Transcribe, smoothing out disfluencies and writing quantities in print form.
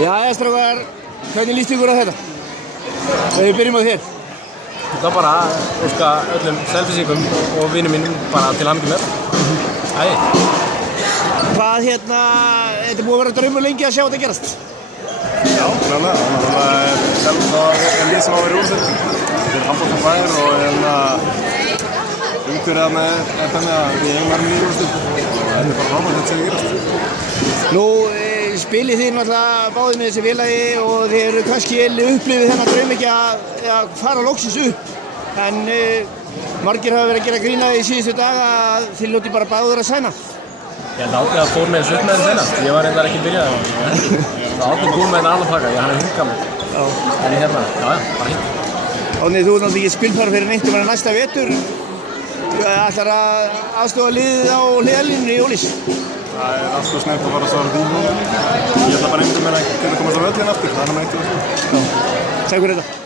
Jæja strákar, hvernig líst ykkur á þetta? Við byrjum á þér. Það bara óska öllum Selfyssingum og vinum mínum bara til hamingju með þetta. Hvað þetta er búið að vera draumur lengi að sjá þetta gerast? Já, klálega. Það er lið sem á að vera í úrslitum. Þetta er handboltabær og umhverfið með þannig að við eigum verðum í úrslitum. Þetta er bara frábært þetta sem gerast. Nú spilið þið náttúrulega báðið með þessi félagi og þið eru kannski upplifið þennan draum ekki að fara loksins upp. En margir hafa verið að gera grín að í síðustu daga að þið lóti bara báður að sæna. Ég held Árni að fór með þessu upp með þessu seinast. Ég var reyndar ekki byrjað. Það Árni búinn með henni annan pakka, hann er hundgamall. En ég hérna, já, bara hinn. Árni, þú ert náttúrulega ekki spilfæra fyrir neitt næsta vetur. Ætlar að aðstofa liðið á hliðarlínunni í Ólís? Það er alltaf snöggt að fara að svara því núna. Ég ætla bara einmitt að komast á völlinn aftur, það er náttúrulega eitt og það. Takk fyrir þetta.